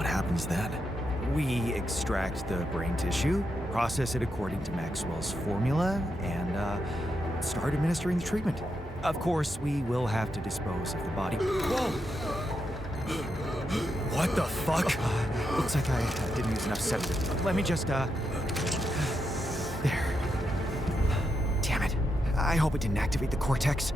What happens then? We extract the brain tissue, process it according to Maxwell's formula, and start administering the treatment. Of course, we will have to dispose of the body. Whoa! What the fuck? Looks like I didn't use enough sedative. Let me just, There. Damn it. I hope it didn't activate the cortex.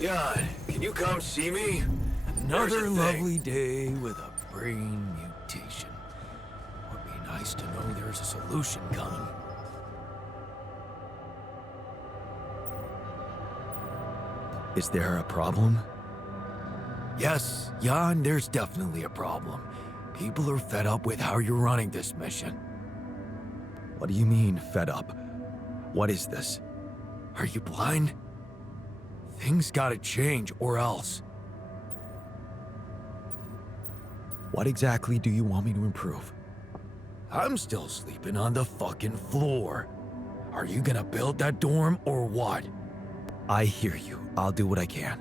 Jan, can you come see me? Another lovely day with a brain mutation. Would be nice to know there's a solution coming. Is there a problem? Yes, Jan, there's definitely a problem. People are fed up with how you're running this mission. What do you mean, fed up? What is this? Are you blind? Things gotta change, or else. What exactly do you want me to improve? I'm still sleeping on the fucking floor. Are you gonna build that dorm, or what? I hear you. I'll do what I can.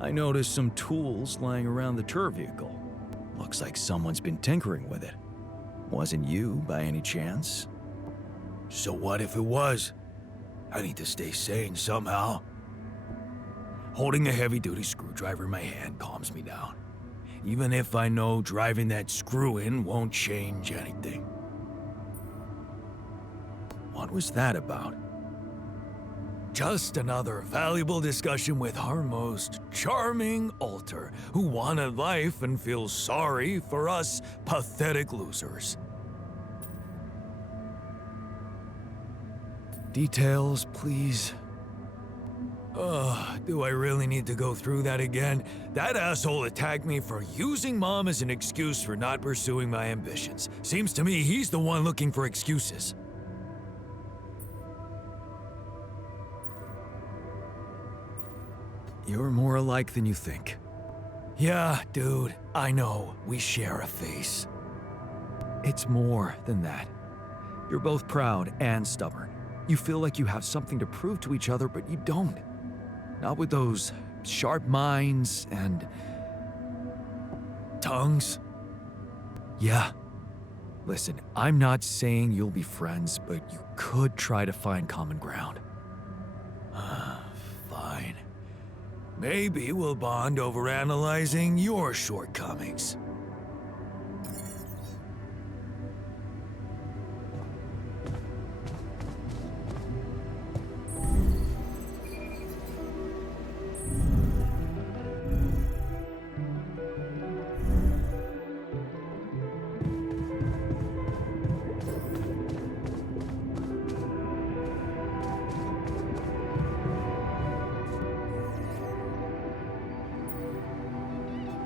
I noticed some tools lying around the tour vehicle. Looks like someone's been tinkering with it. Wasn't you, by any chance? So what if it was? I need to stay sane somehow. Holding a heavy-duty screwdriver in my hand calms me down. Even if I know driving that screw-in won't change anything. What was that about? Just another valuable discussion with our most charming alter, who wanted life and feels sorry for us pathetic losers. Details, please. Do I really need to go through that again? That asshole attacked me for using Mom as an excuse for not pursuing my ambitions. Seems to me he's the one looking for excuses. You're more alike than you think. Yeah, dude, I know. We share a face. It's more than that. You're both proud and stubborn. You feel like you have something to prove to each other, but you don't. Not with those sharp minds and... tongues? Yeah. Listen, I'm not saying you'll be friends, but you could try to find common ground. Fine. Maybe we'll bond over analyzing your shortcomings.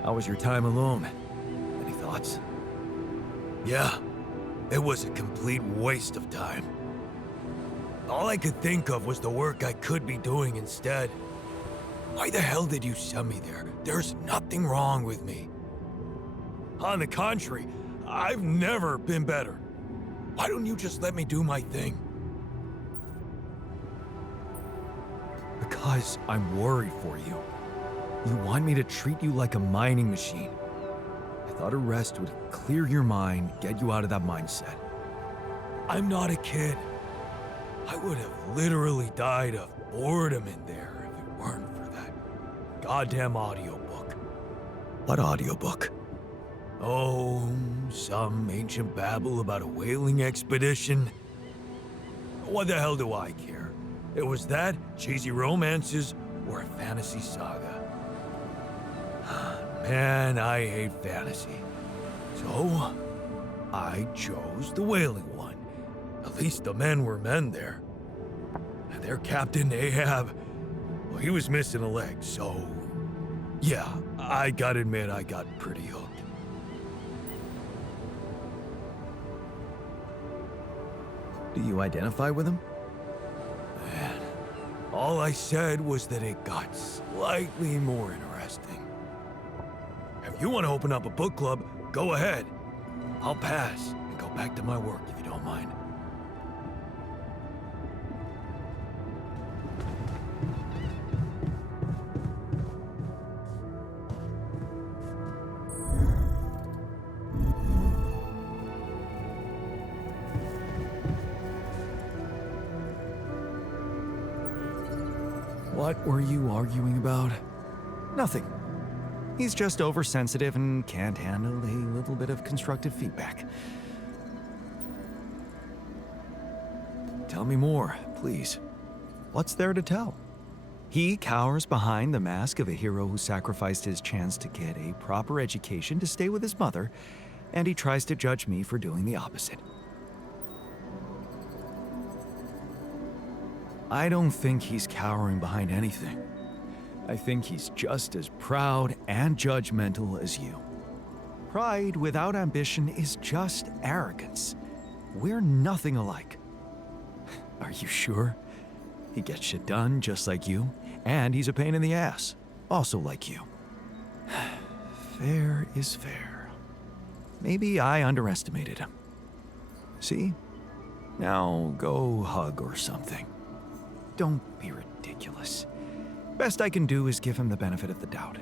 How was your time alone? Any thoughts? Yeah, it was a complete waste of time. All I could think of was the work I could be doing instead. Why the hell did you send me there? There's nothing wrong with me. On the contrary, I've never been better. Why don't you just let me do my thing? Because I'm worried for you. You want me to treat you like a mining machine. I thought a rest would clear your mind, get you out of that mindset. I'm not a kid. I would have literally died of boredom in there if it weren't for that goddamn audiobook. What audiobook? Oh, some ancient babble about a whaling expedition. What the hell do I care? It was that, cheesy romances, or a fantasy saga. Man, I hate fantasy. So, I chose the whaling one. At least the men were men there. And their captain, Ahab, well, he was missing a leg, so Yeah, I gotta admit I got pretty hooked. Do you identify with him? Man, all I said was that it got slightly more interesting. If you want to open up a book club, go ahead. I'll pass and go back to my work if you don't mind. What were you arguing about? Nothing. He's just oversensitive and can't handle a little bit of constructive feedback. Tell me more, please. What's there to tell? He cowers behind the mask of a hero who sacrificed his chance to get a proper education to stay with his mother, and he tries to judge me for doing the opposite. I don't think he's cowering behind anything. I think he's just as proud and judgmental as you. Pride without ambition is just arrogance. We're nothing alike. Are you sure? He gets shit done just like you, and he's a pain in the ass, also like you. Fair is fair. Maybe I underestimated him. See? Now go hug or something. Don't be ridiculous. Best I can do is give him the benefit of the doubt.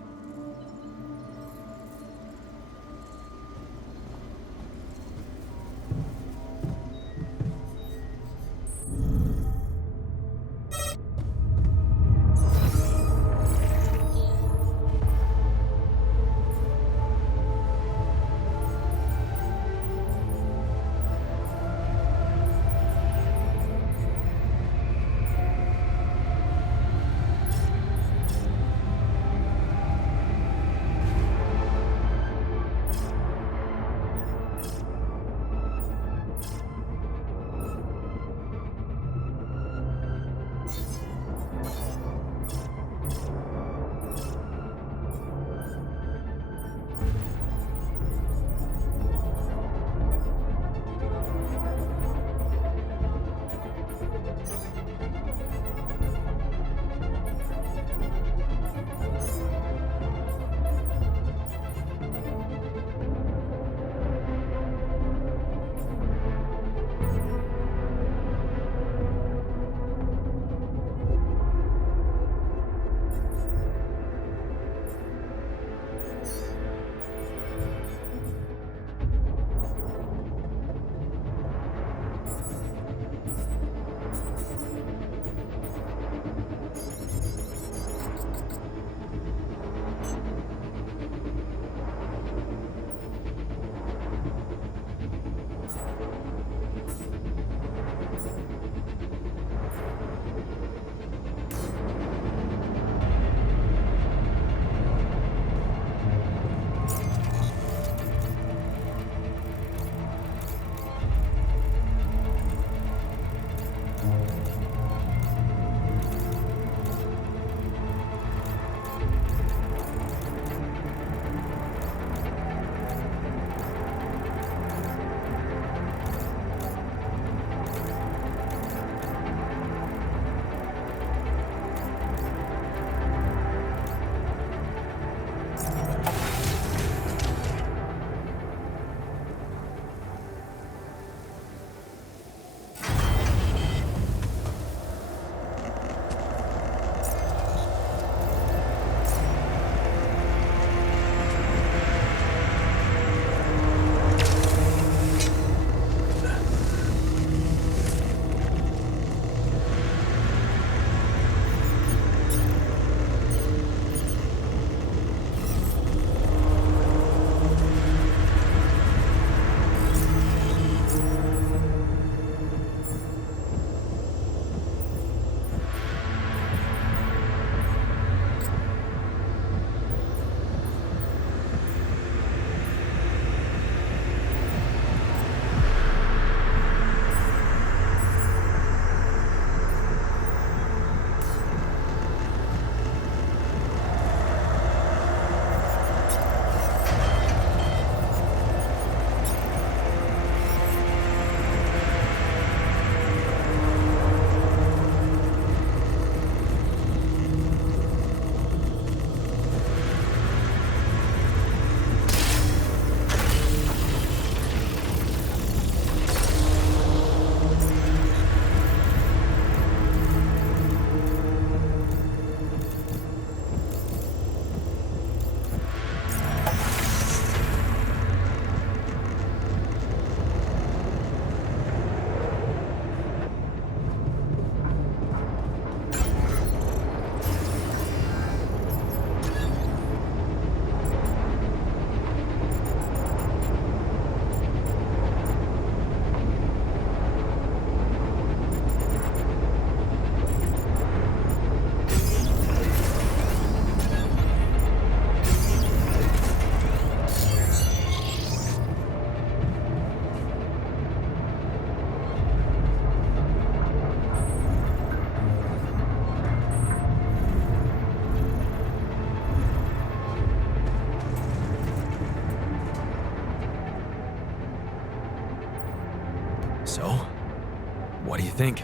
do you think?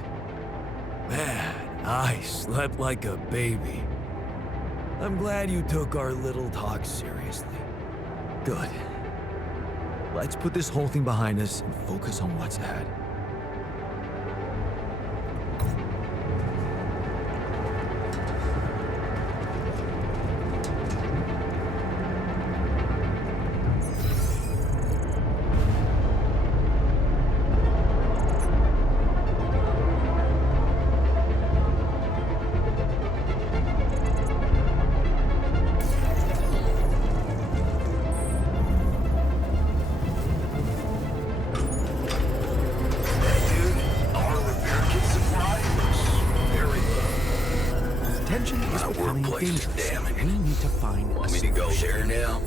Man, I slept like a baby. I'm glad you took our little talk seriously. Good. Let's put this whole thing behind us and focus on what's ahead. Tension is becoming dangerous. Damn it. We need to find a Want me to go solution. there now?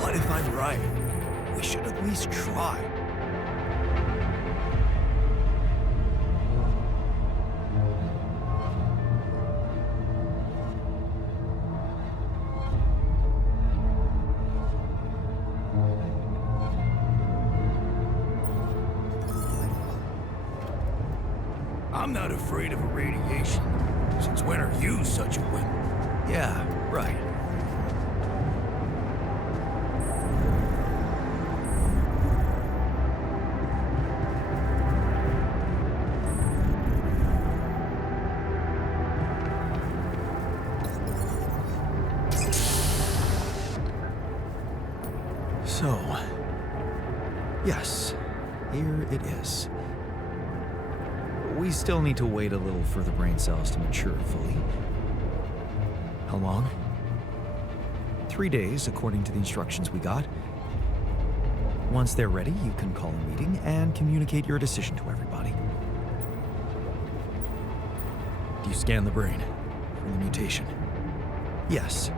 What if I'm right? We should at least try. I'm not afraid of irradiation. Since when are you such a wimp? Yeah, right. So, yes, here it is. We still need to wait a little for the brain cells to mature fully. How long? 3 days, according to the instructions we got. Once they're ready, you can call a meeting and communicate your decision to everybody. Do you scan the brain for the mutation? Yes,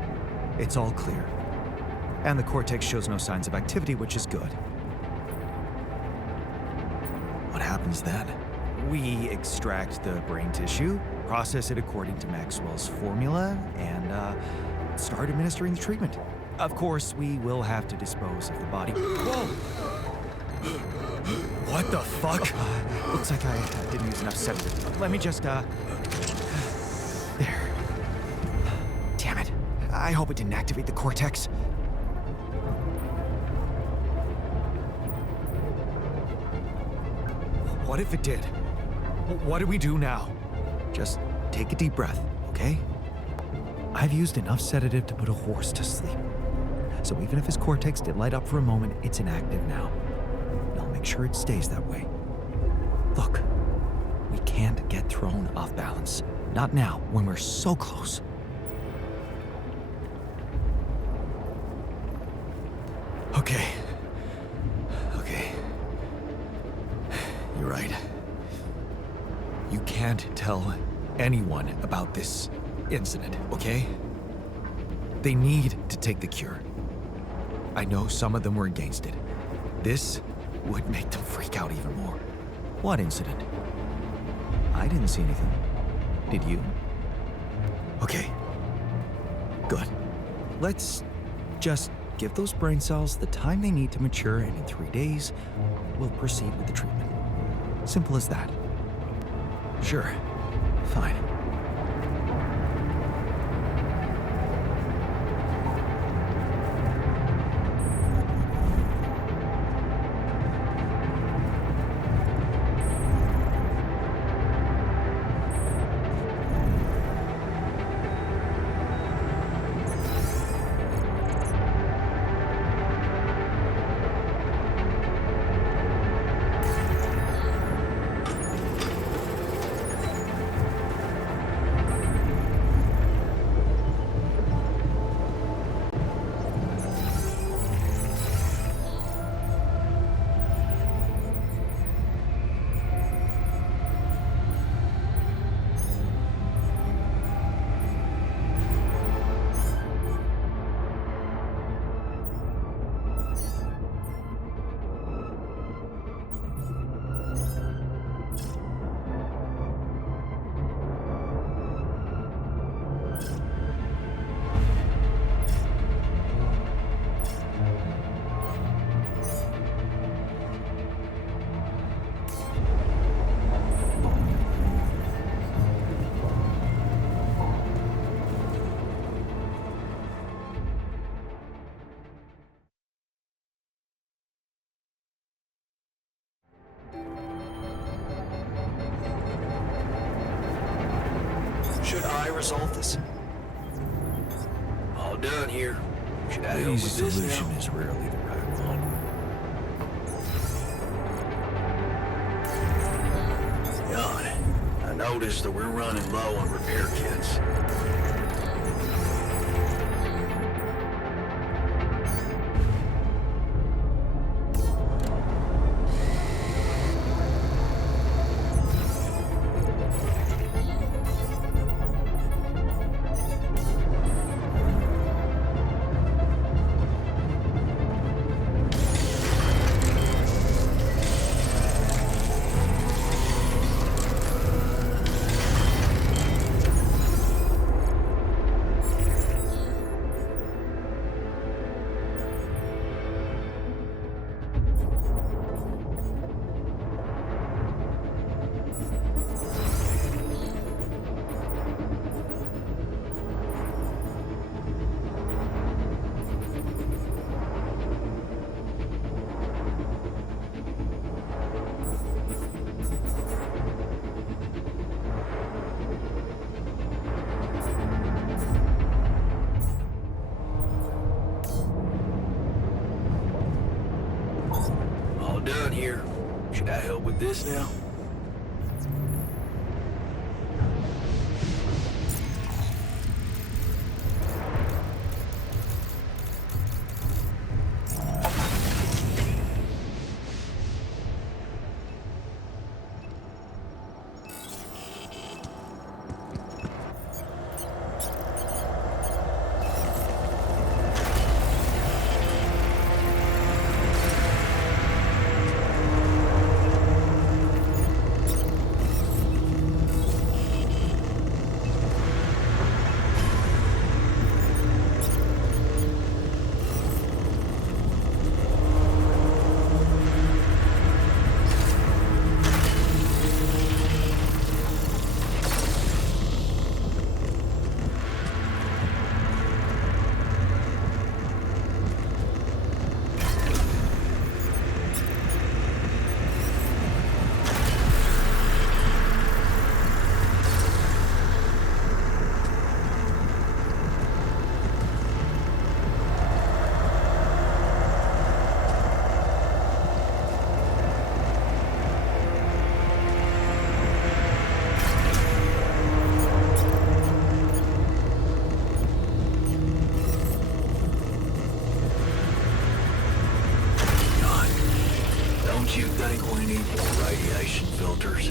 it's all clear. And the cortex shows no signs of activity, which is good. What happens then? We extract the brain tissue, process it according to Maxwell's formula, and start administering the treatment. Of course, we will have to dispose of the body. Whoa! What the fuck? Looks like I didn't use enough sedative. Let me just, There. Damn it. I hope it didn't activate the cortex. What if it did? What do we do now? Just take a deep breath, okay? I've used enough sedative to put a horse to sleep. So even if his cortex did light up for a moment, it's inactive now. And I'll make sure it stays that way. Look, we can't get thrown off balance. Not now, when we're so close. Okay. Okay. You're right. You can't tell anyone about this incident, okay? They need to take the cure. I know some of them were against it. This would make them freak out even more. What incident? I didn't see anything. Did you? Okay. Good. Let's just give those brain cells the time they need to mature, and in 3 days, we'll proceed with the treatment. Simple as that. Sure. Fine. Should I resolve this? All done here. Should I help Easy with this solution now? is rarely the right one. Jan, I noticed that we're running low on repair kits. All done here. Should I help with this now? Don't you think we need more radiation filters?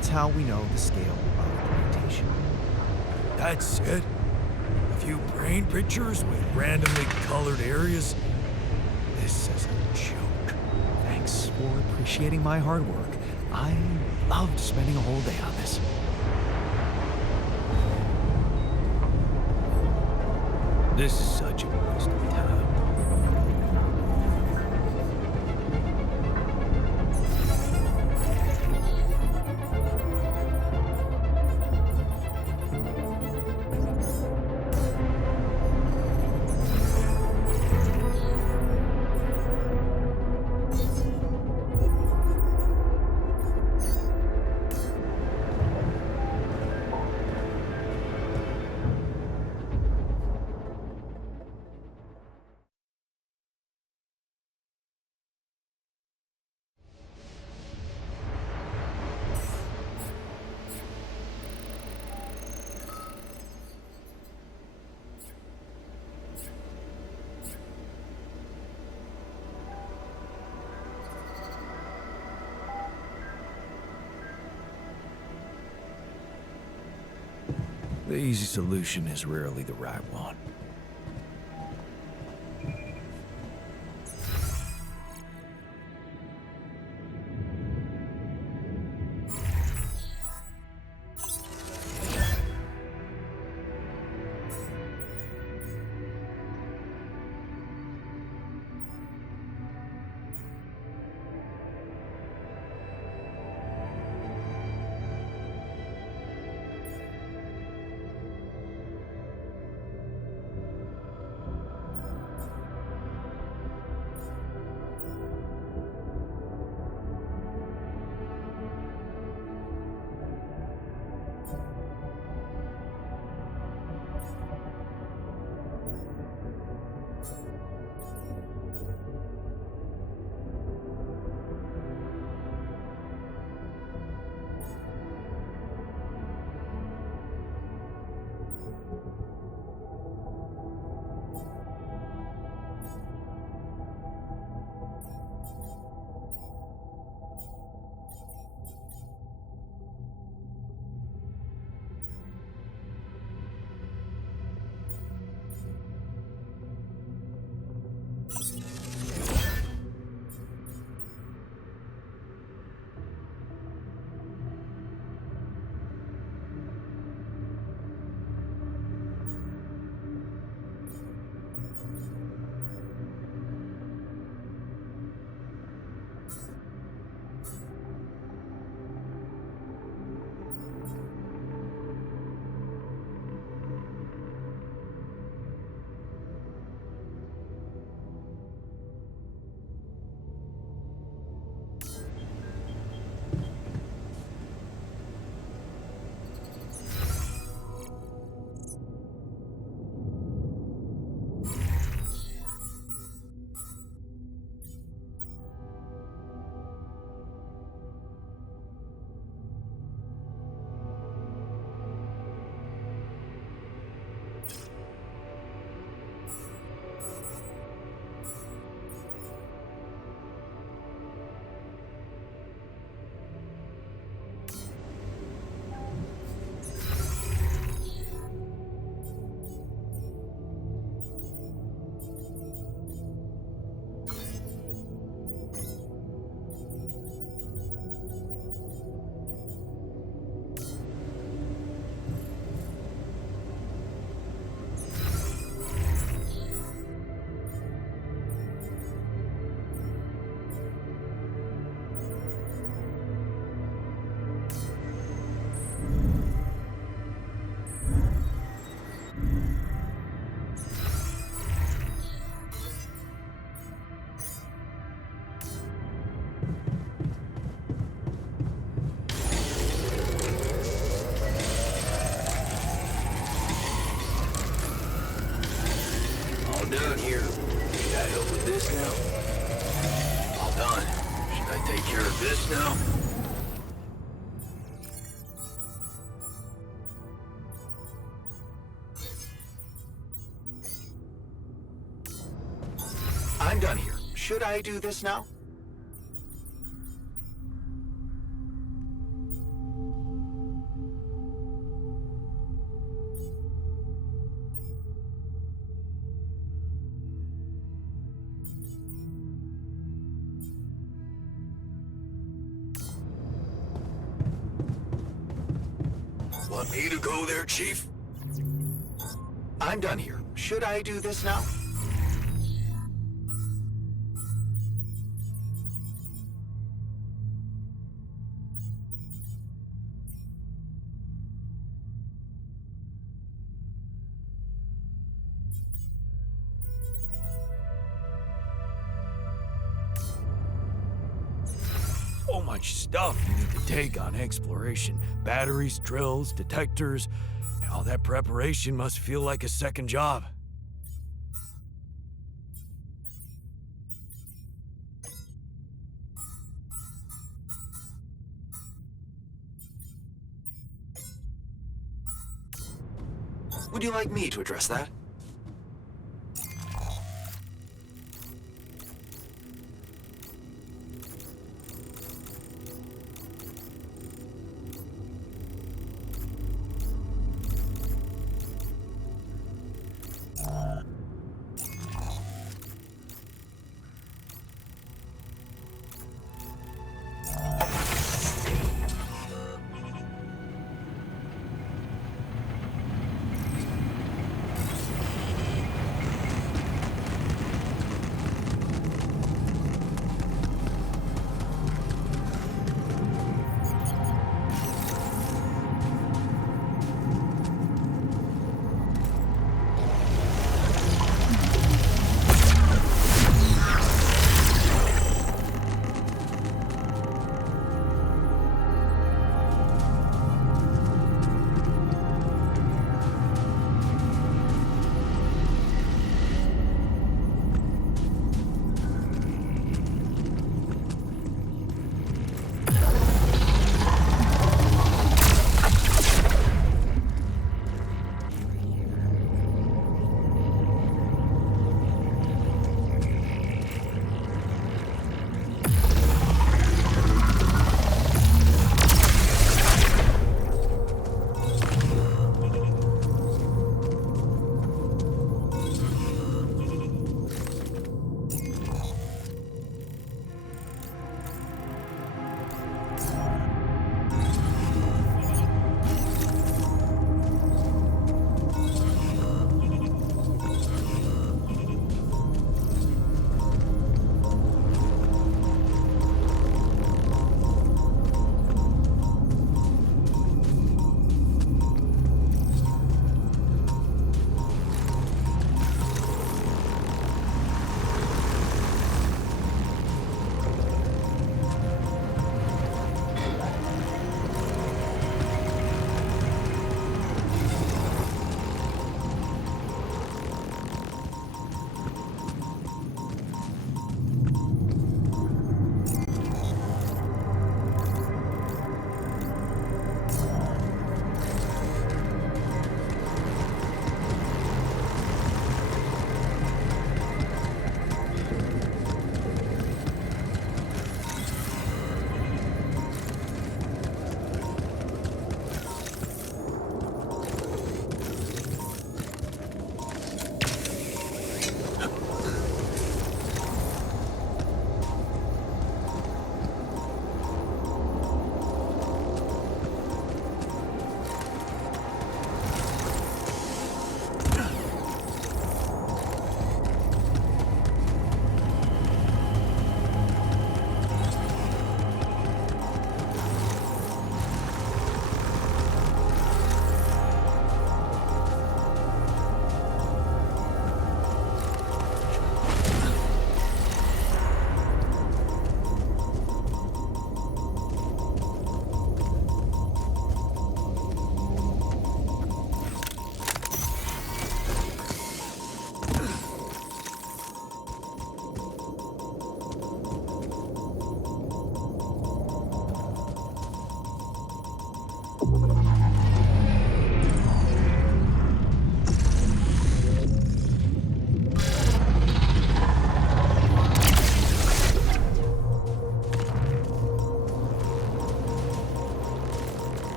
That's how we know the scale of the mutation. That's it? A few brain pictures with randomly colored areas? This is a joke. Thanks for appreciating my hard work. I loved spending a whole day on this. This is such a waste of time. The easy solution is rarely the right one. Done here. Should I help with this now? All done. Should I take care of this now? I'm done here. Should I do this now? me to go there, Chief? I'm done here. Should I do this now? So much stuff you need to take on exploration. Batteries, drills, detectors. And all that preparation must feel like a second job. Would you like me to address that?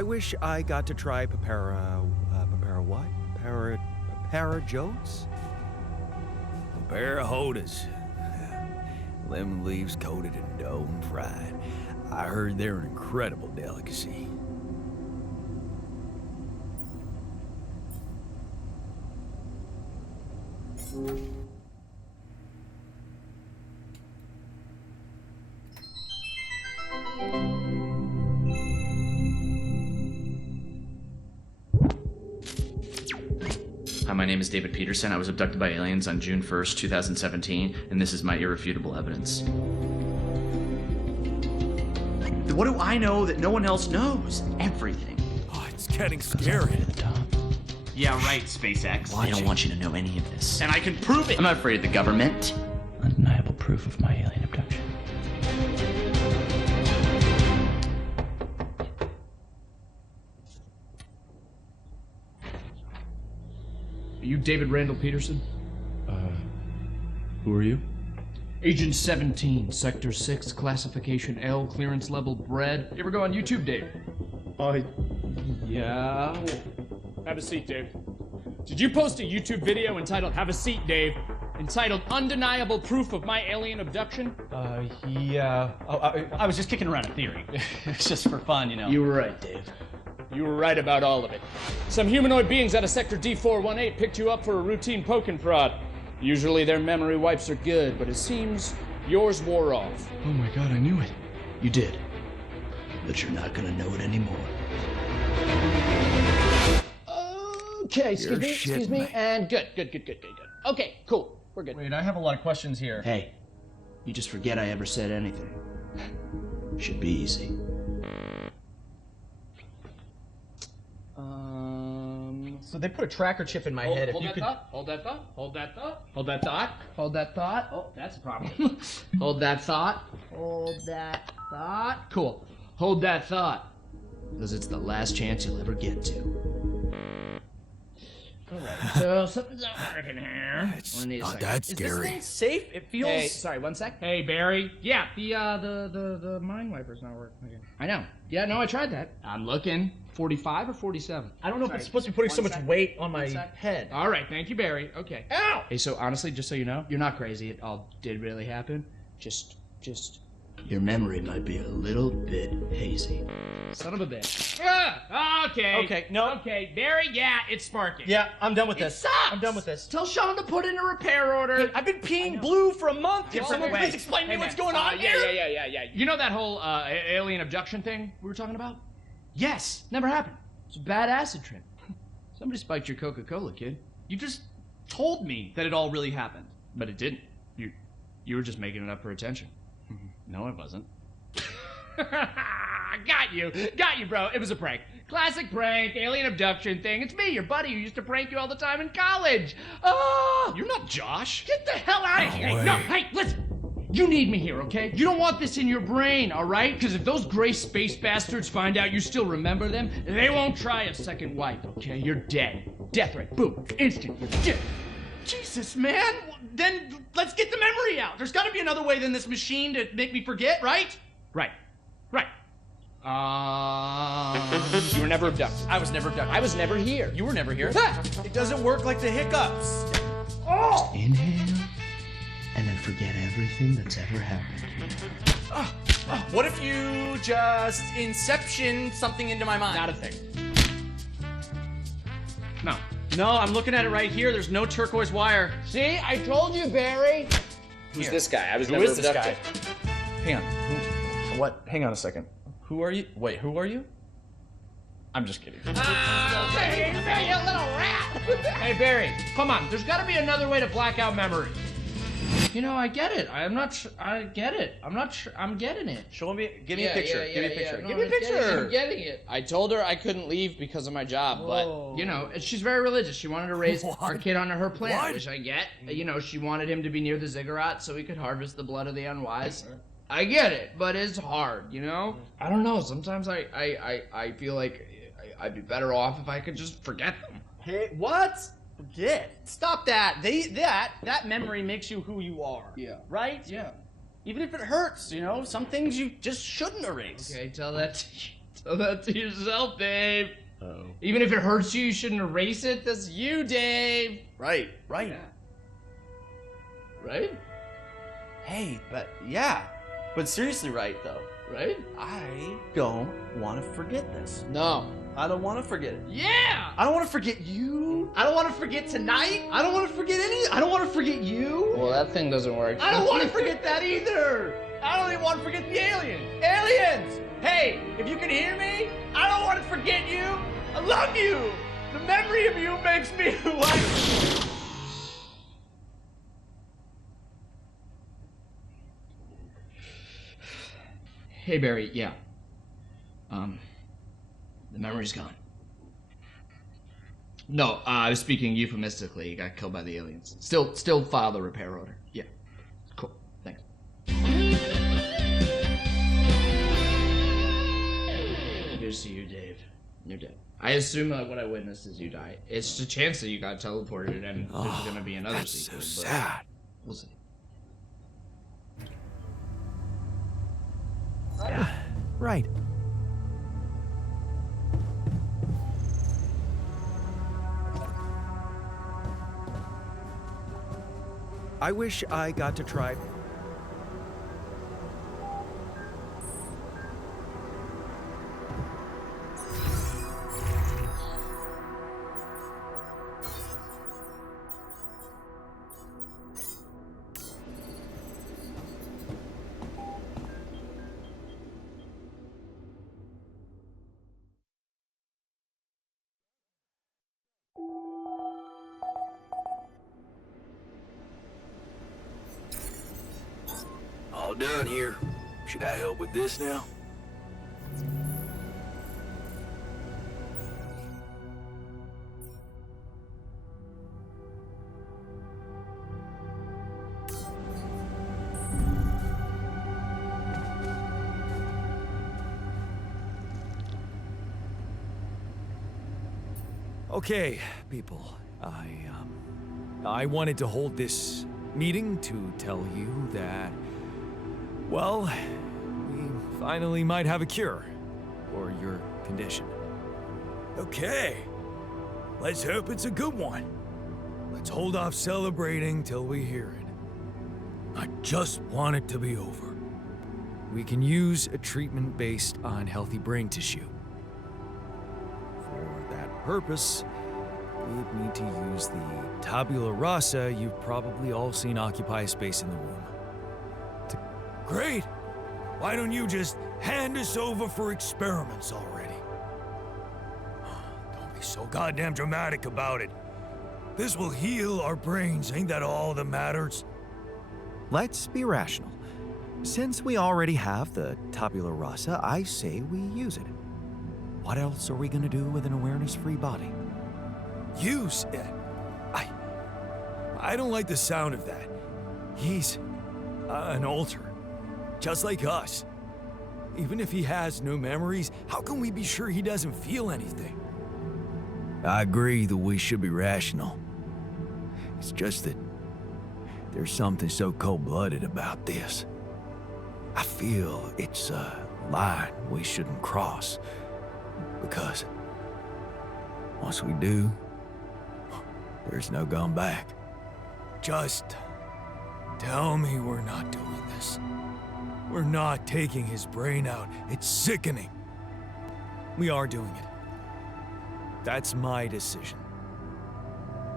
I wish I got to try Papara what? Papara Joe's? Papara Hodas. Lemon leaves coated in dough and fried. I heard they're an incredible delicacy. Hi, my name is David Peterson. I was abducted by aliens on June 1st, 2017, and this is my irrefutable evidence. What do I know that no one else knows? Everything. Oh, it's getting scary. Yeah, right, SpaceX. I don't want you to know any of this. And I can prove it! I'm not afraid of the government. Undeniable proof of my alien abduction. Are you David Randall Peterson? Who are you? Agent 17, Sector 6, Classification L, Clearance Level Bread. You ever go on YouTube, Dave? Yeah. Have a seat, Dave. Did you post a YouTube video entitled Have a Seat, Dave? Entitled Undeniable Proof of My Alien Abduction? Yeah. I was just kicking around a theory. It's just for fun, you know. You were right, Dave. You were right about all of it. Some humanoid beings out of Sector D418 picked you up for a routine poke and prod. Usually their memory wipes are good, but it seems yours wore off. Oh my god, I knew it. You did. But you're not gonna know it anymore. Okay, You're excuse me, shitting me. and good. Okay, cool, we're good. Wait, I have a lot of questions here. Hey, you just forget I ever said anything. Should be easy. So they put a tracker chip in my head. Hold If you that could. thought, hold that thought, hold that thought, hold that thought, hold that thought. Oh, that's a problem. Hold that thought, hold that thought. Cool. Hold that thought. Because it's the last chance you'll ever get to. Alright, so something's not working here. It's Need a not second. that Is this scary. thing safe? It feels. Hey, sorry, one sec. Hey, Barry. Yeah, the mind wiper's not working again. I know. Yeah, no, I tried that. I'm looking. 45 or 47? I don't know if Sorry. it's supposed to be putting so One much sec. weight on One my sec. head. All right, thank you, Barry. Okay. Ow! Hey, so honestly, just so you know, you're not crazy. It all did really happen. Just. Your memory might be a little bit hazy. Son of a bitch. Okay. Okay, no. Okay, Barry, yeah, it's sparking. Yeah, I'm done with It this. sucks. I'm done with this. Tell Sean to put in a repair order. I've been peeing blue for a month. Can Well, someone hey, please explain to hey, me what's man. going on here? Yeah. You know that whole alien abduction thing we were talking about? Yes, never happened. It's a bad acid trip. Somebody spiked your Coca-Cola, kid. You just told me that it all really happened. But it didn't. You were just making it up for attention. No, I wasn't. Got you, bro. It was a prank. Classic prank, alien abduction thing. It's me, your buddy, who used to prank you all the time in college. Oh, You're not Josh. get the hell out of here! way. No, hey, listen. You need me here, okay? You don't want this in your brain, all right? Because if those gray space bastards find out you still remember them, they won't try a second wipe, okay? You're dead. Death threat. Boom. Instant. You're dead. Jesus, man. Then let's get the memory out. There's got to be another way than this machine to make me forget, right? Right. You were never abducted. I was never abducted. I was never here. You were never here. Ah! It doesn't work like the hiccups. Inhale, and then forget everything that's ever happened. What if you just inception something into my mind? Not a thing. No. No, I'm looking at it right here. There's no turquoise wire. See, I told you, Barry. Who's this guy? I was Who never is this abducted. guy? Hang on. What? Hang on a second. Who are you? Wait, who are you? I'm just kidding. Hey, you little rat! Hey, Barry, come on. There's got to be another way to black out memory. You know, I get it. I'm not sure. I get it. I'm not sure. I'm getting it. Show me. Give me a picture. Give me a picture. No, Give me a picture. I'm getting it. I told her I couldn't leave because of my job, but you know, she's very religious. She wanted to raise our kid on her planet, What? which I get. You know, she wanted him to be near the ziggurat so he could harvest the blood of the unwise. I get it, but it's hard, you know? I don't know. Sometimes I feel like I'd be better off if I could just forget them. Hey, what? Forget. Stop that. That memory makes you who you are. Yeah. Right? Yeah. Even if it hurts, you know, some things you just shouldn't erase. Okay, tell that Tell that to yourself, Dave. Oh. Even if it hurts you, you shouldn't erase it. That's you, Dave. Right. Yeah. Right? Hey, but seriously, right though. Right? I don't want to forget this. No. I don't want to forget it. Yeah! I don't want to forget you. I don't want to forget tonight. I don't want to forget I don't want to forget you. Well, that thing doesn't work. I don't want to forget that either. I don't even want to forget the aliens. Aliens! Hey, if you can hear me, I don't want to forget you. I love you. The memory of you makes me who I am. Hey, Barry, yeah. The memory's gone. No, I was speaking euphemistically. He got killed by the aliens. Still file the repair order. Yeah. Cool. Thanks. Good to see you, Dave. You're dead. I assume what I witnessed is you die. It's just a chance that you got teleported and there's gonna be another That's sequel. so but sad. We'll see. Right. I wish I got to try. All done here. Should I help with this now? Okay, people. I wanted to hold this meeting to tell you that, well, we finally might have a cure for your condition. Okay. Let's hope it's a good one. Let's hold off celebrating till we hear it. I just want it to be over. We can use a treatment based on healthy brain tissue. For that purpose, we'd need to use the tabula rasa you've probably all seen occupy a space in the womb. Great. Why don't you just hand us over for experiments already? Don't be so goddamn dramatic about it. This will heal our brains, ain't that all that matters? Let's be rational. Since we already have the tabula rasa, I say we use it. What else are we gonna do with an awareness-free body? Use it? I don't like the sound of that. He's an alter, just like us. Even if he has no memories, how can we be sure he doesn't feel anything? I agree that we should be rational. It's just that there's something so cold-blooded about this. I feel it's a line we shouldn't cross. Because once we do, there's no going back. Just tell me we're not doing this. We're not taking his brain out. It's sickening. We are doing it. That's my decision.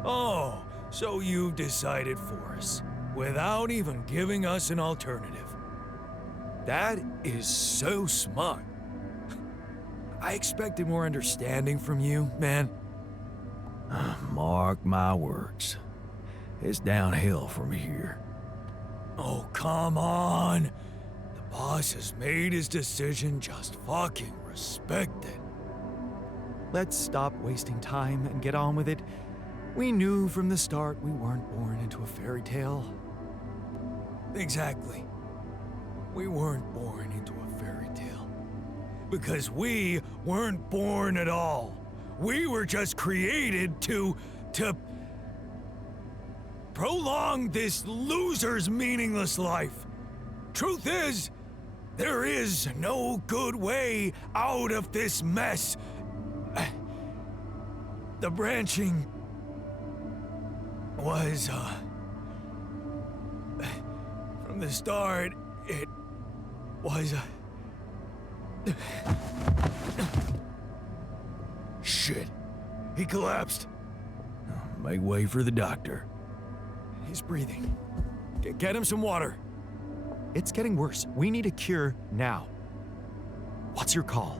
Oh, so you've decided for us, without even giving us an alternative. That is so smart. I expected more understanding from you, man. Mark my words. It's downhill from here. Oh, come on. The boss has made his decision. Just fucking respect it. Let's stop wasting time and get on with it. We knew from the start we weren't born into a fairy tale. Exactly. We weren't born into a fairy tale. Because we weren't born at all. We were just created to prolong this loser's meaningless life. Truth is, There is no good way out of this mess. The branching was, from the start, it was, Shit. He collapsed. Make way for the doctor. He's breathing. Get him some water. It's getting worse. We need a cure now. What's your call?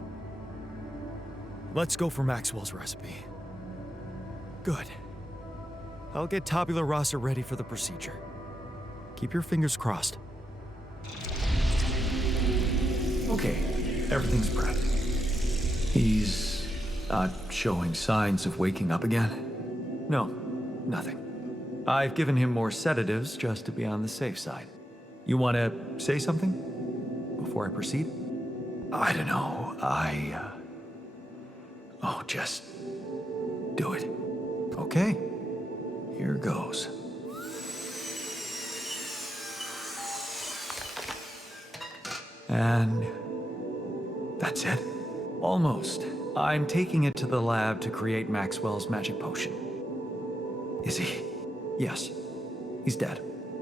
Let's go for Maxwell's recipe. Good. I'll get tabula rasa ready for the procedure. Keep your fingers crossed. Okay, everything's prepped. He's not showing signs of waking up again? No, nothing. I've given him more sedatives just to be on the safe side. You want to say something before I proceed? I don't know. Just do it. Okay, here goes. And that's it. Almost. I'm taking it to the lab to create Maxwell's magic potion. Is he? Yes. He's dead.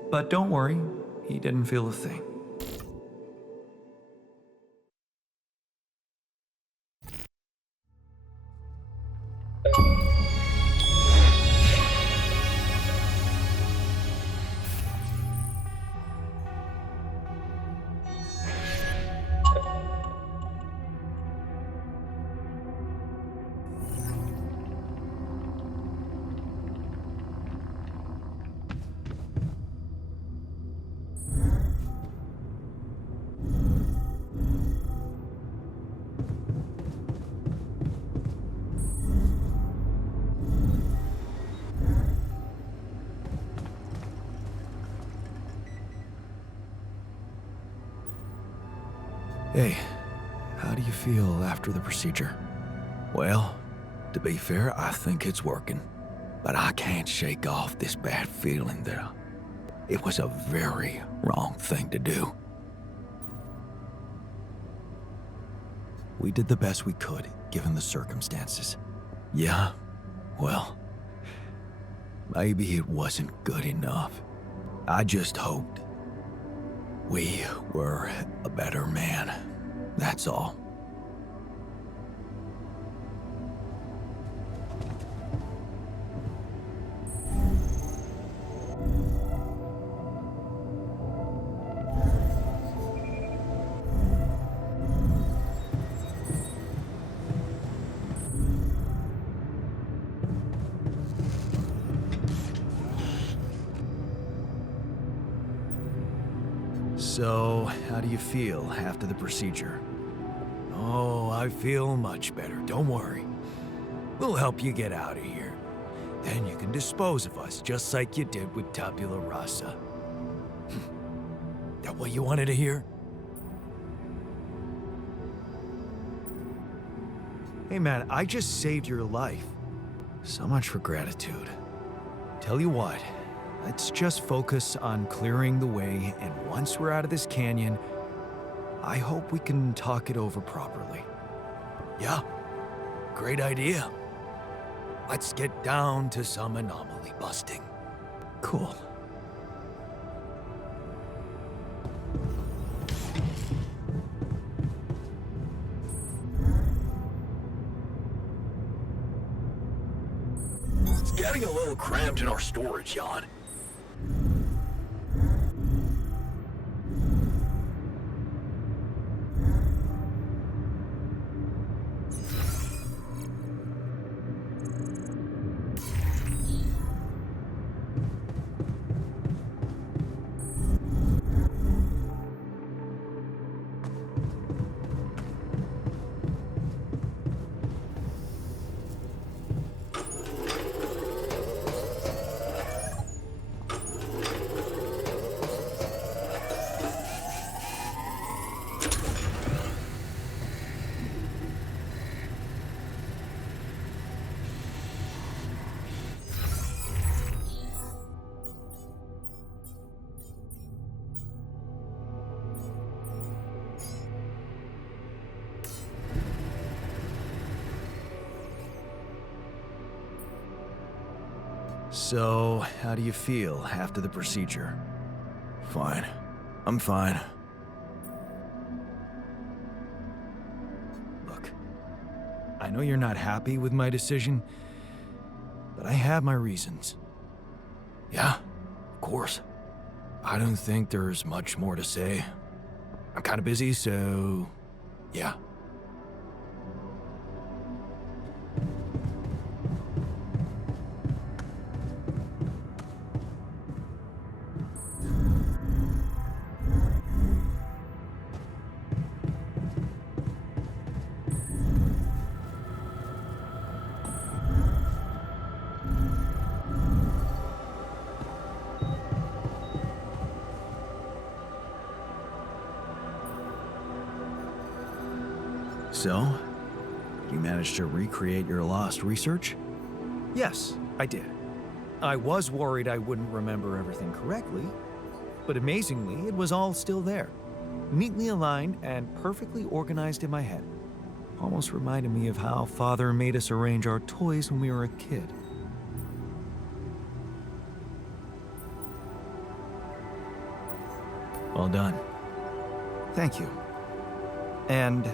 But don't worry, he didn't feel a thing. Hey, how do you feel after the procedure? Well, to be fair, I think it's working. But I can't shake off this bad feeling that it was a very wrong thing to do. We did the best we could, given the circumstances. Yeah, well, maybe it wasn't good enough. I just hoped we were a better man. That's all. So, how do you feel after the procedure? Oh, I feel much better. Don't worry. We'll help you get out of here. Then you can dispose of us, just like you did with Tabula Rasa. That what you wanted to hear? Hey man, I just saved your life. So much for gratitude. Tell you what, let's just focus on clearing the way, and once we're out of this canyon, I hope we can talk it over properly. Yeah, great idea. Let's get down to some anomaly busting. Cool. It's getting a little cramped in our storage, Jan. So, how do you feel after the procedure? Fine. I'm fine. Look, I know you're not happy with my decision, but I have my reasons. Yeah, of course. I don't think there's much more to say. I'm kind of busy, so yeah. So, you managed to recreate your lost research? Yes, I did. I was worried I wouldn't remember everything correctly, but amazingly, it was all still there, neatly aligned and perfectly organized in my head. Almost reminded me of how Father made us arrange our toys when we were a kid. Well done. Thank you. And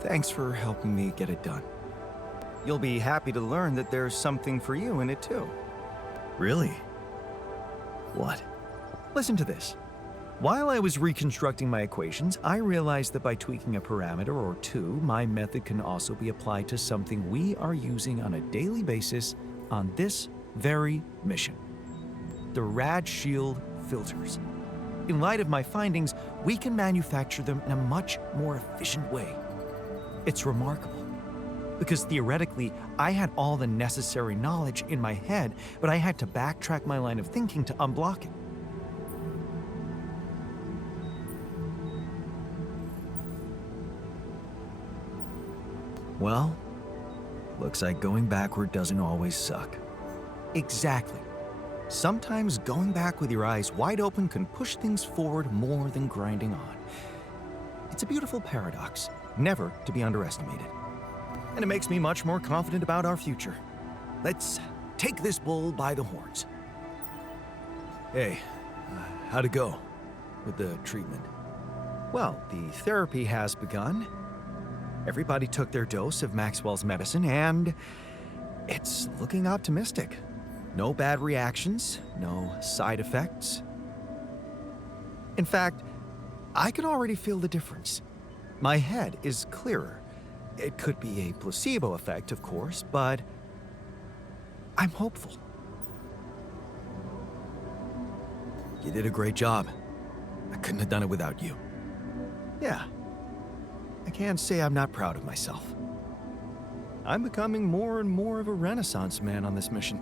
thanks for helping me get it done. You'll be happy to learn that there's something for you in it too. Really? What? Listen to this. While I was reconstructing my equations, I realized that by tweaking a parameter or two, my method can also be applied to something we are using on a daily basis on this very mission. The Rad Shield filters. In light of my findings, we can manufacture them in a much more efficient way. It's remarkable, because theoretically, I had all the necessary knowledge in my head, but I had to backtrack my line of thinking to unblock it. Well, looks like going backward doesn't always suck. Exactly. Sometimes going back with your eyes wide open can push things forward more than grinding on. It's a beautiful paradox, never to be underestimated. And it makes me much more confident about our future. Let's take this bull by the horns. Hey, how'd it go with the treatment? Well, the therapy has begun. Everybody took their dose of Maxwell's medicine, and it's looking optimistic. No bad reactions, no side effects. In fact, I can already feel the difference. My head is clearer. It could be a placebo effect, of course, but I'm hopeful. You did a great job. I couldn't have done it without you. Yeah. I can't say I'm not proud of myself. I'm becoming more and more of a Renaissance man on this mission.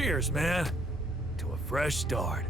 Cheers, man. To a fresh start.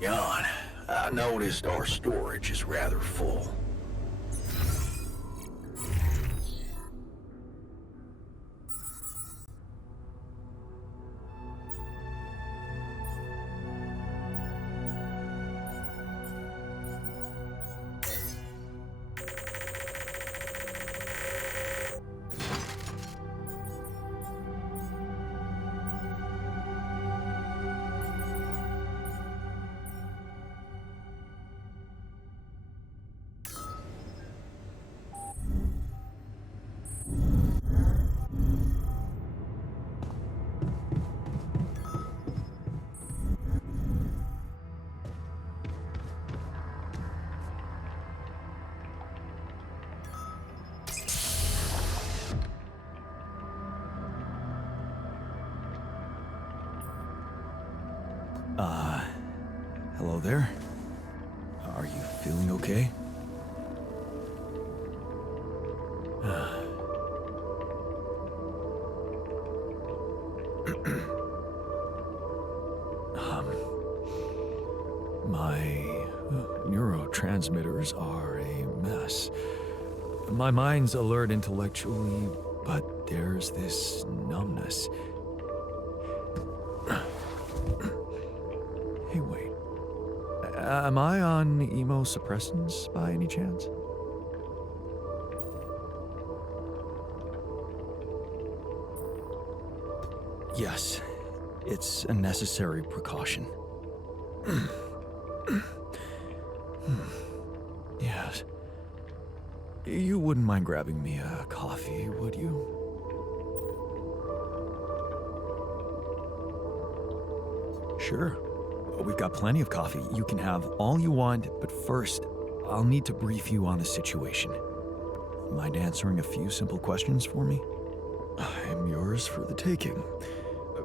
Jan, I noticed our storage is rather full. Hello there. Are you feeling okay? My neurotransmitters are a mess. My mind's alert intellectually, but there's this numbness. Hey, wait. Am I on immunosuppressants by any chance? Yes, it's a necessary precaution. Yes. You wouldn't mind grabbing me a coffee, would you? Sure. We've got plenty of coffee. You can have all you want, but first, I'll need to brief you on the situation. Mind answering a few simple questions for me? I'm yours for the taking.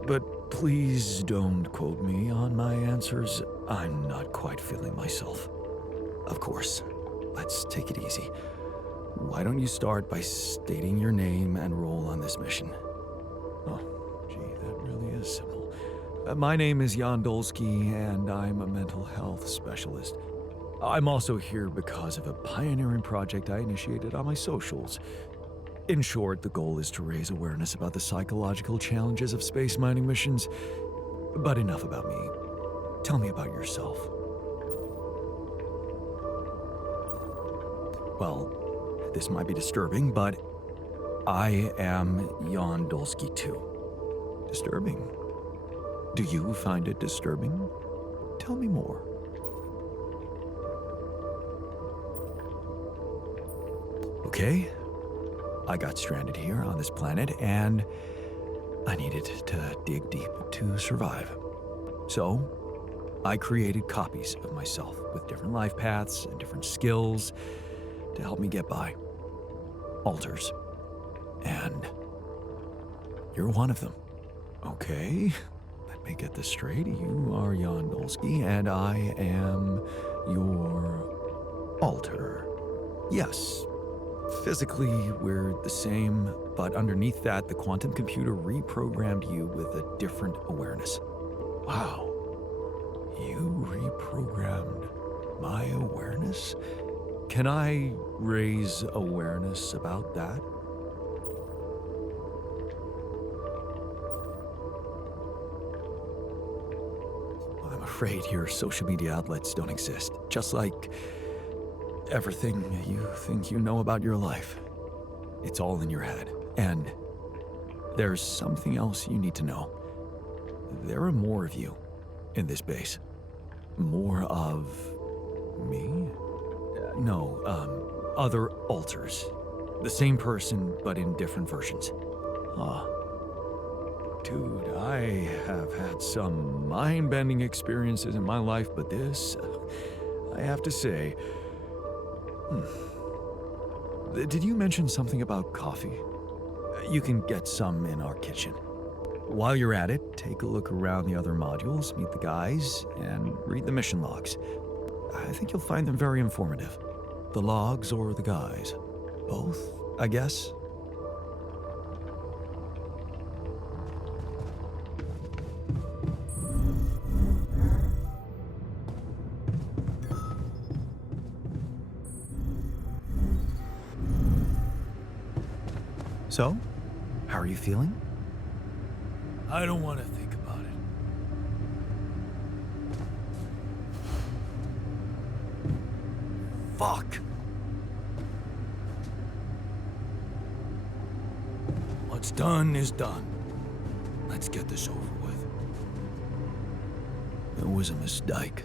But please don't quote me on my answers. I'm not quite feeling myself. Of course. Let's take it easy. Why don't you start by stating your name and role on this mission? Oh, gee, that really is simple. My name is Jan Dolsky, and I'm a mental health specialist. I'm also here because of a pioneering project I initiated on my socials. In short, the goal is to raise awareness about the psychological challenges of space mining missions. But enough about me. Tell me about yourself. Well, this might be disturbing, but I am Jan Dolsky too. Disturbing? Do you find it disturbing? Tell me more. Okay. I got stranded here on this planet, and I needed to dig deep to survive. So, I created copies of myself with different life paths and different skills to help me get by. Alters. And you're one of them. Okay, let me get this straight. You are Jan Dolsky, and I am your alter. Yes. Physically, we're the same, but underneath that, the quantum computer reprogrammed you with a different awareness. Wow. You reprogrammed my awareness? Can I raise awareness about that? I'm afraid your social media outlets don't exist, just like everything you think you know about your life. It's all in your head, and there's something else you need to know. There are more of you in this base. More of me? No, other alters. The same person, but in different versions. Dude, I have had some mind-bending experiences in my life, but this, I have to say... Did you mention something about coffee? You can get some in our kitchen. While you're at it, take a look around the other modules, meet the guys, and read the mission logs. I think you'll find them very informative. The logs or the guys? Both, I guess? So, how are you feeling? I don't want to think about it. Fuck! What's done is done. Let's get this over with. It was a mistake.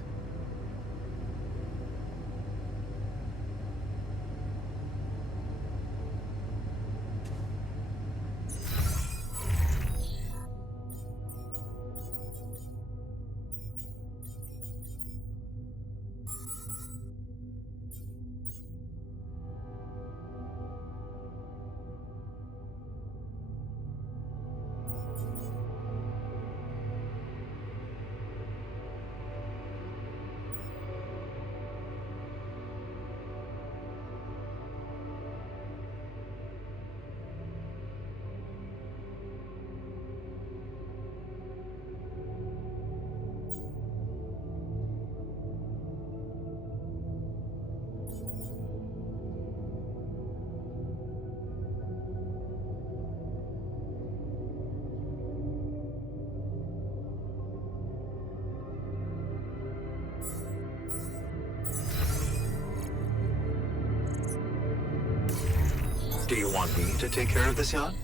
Do you want me to take care of this yacht?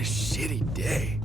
a shitty day.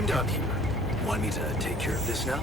I'm done here. Want me to take care of this now?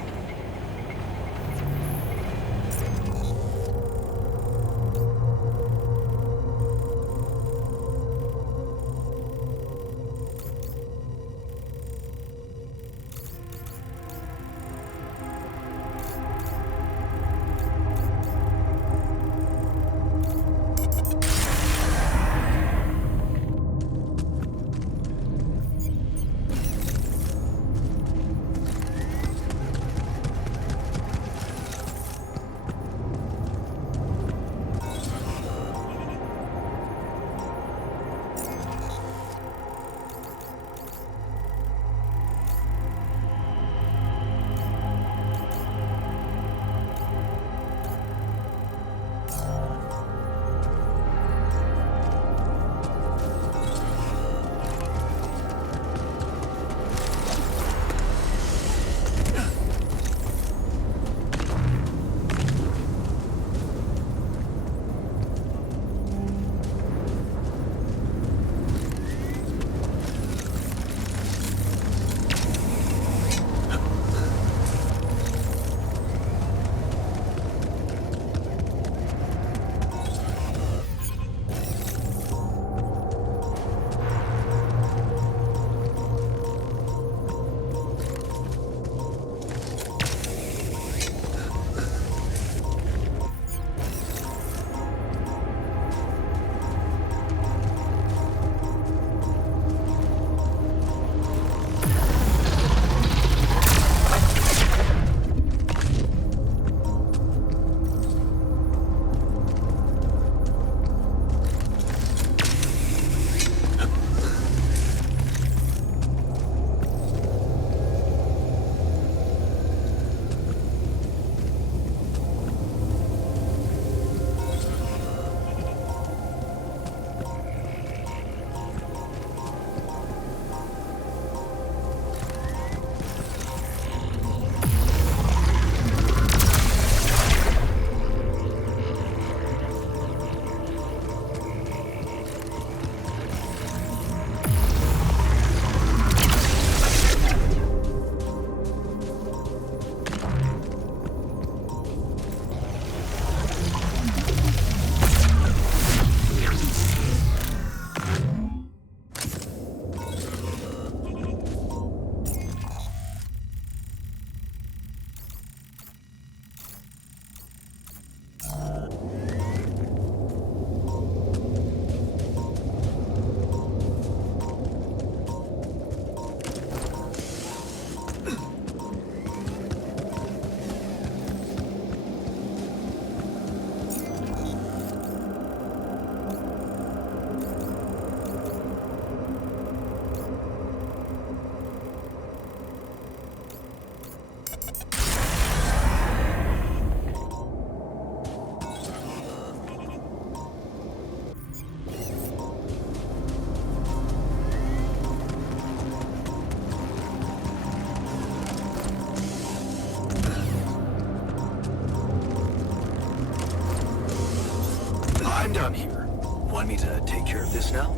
I'm done here. Want me to take care of this now?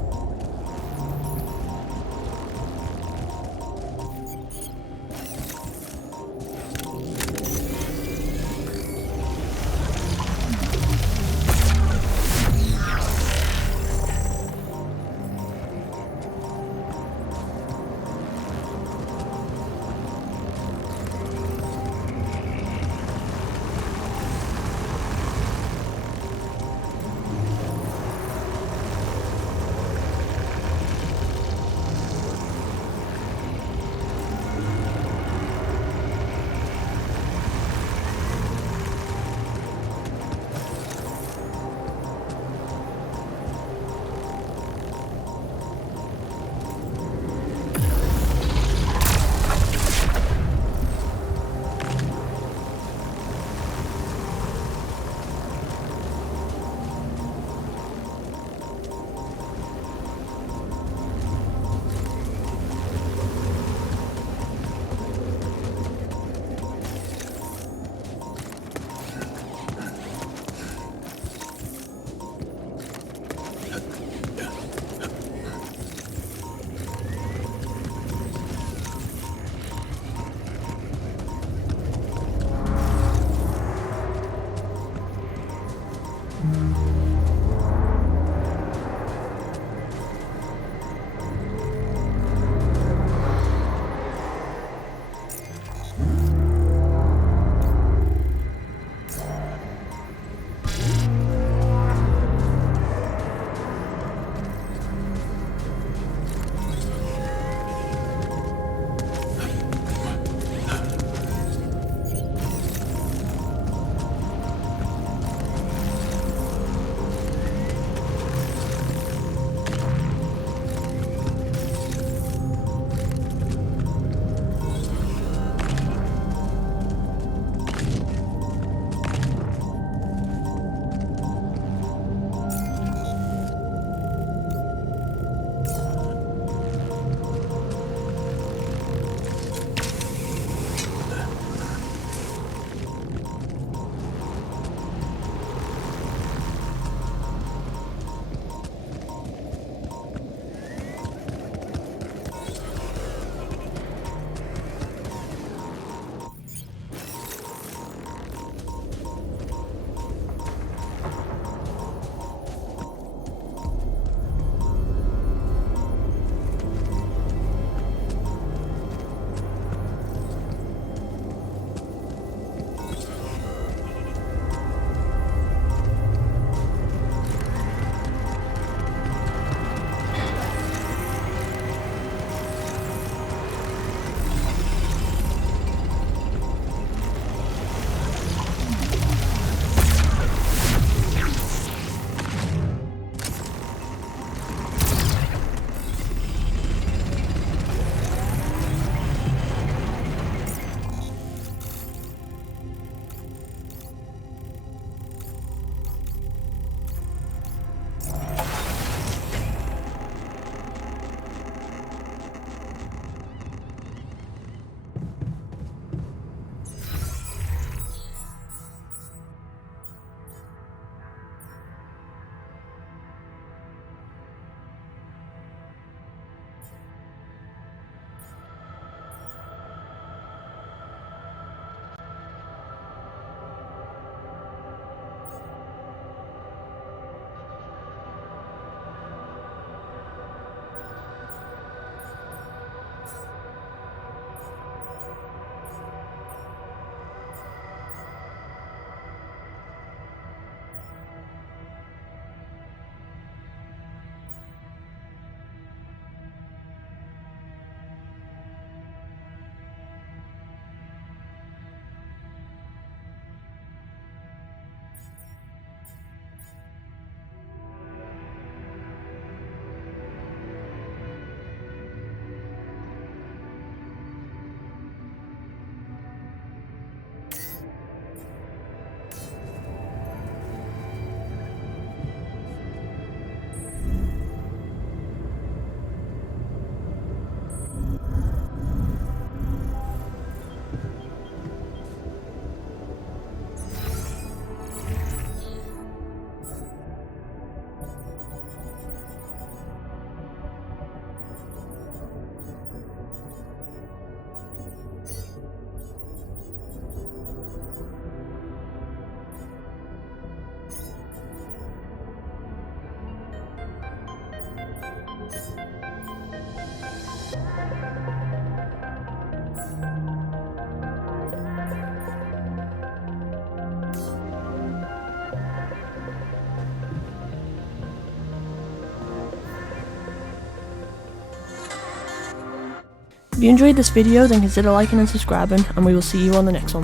If you enjoyed this video, then consider liking and subscribing, and we will see you on the next one.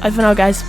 Bye for now, guys.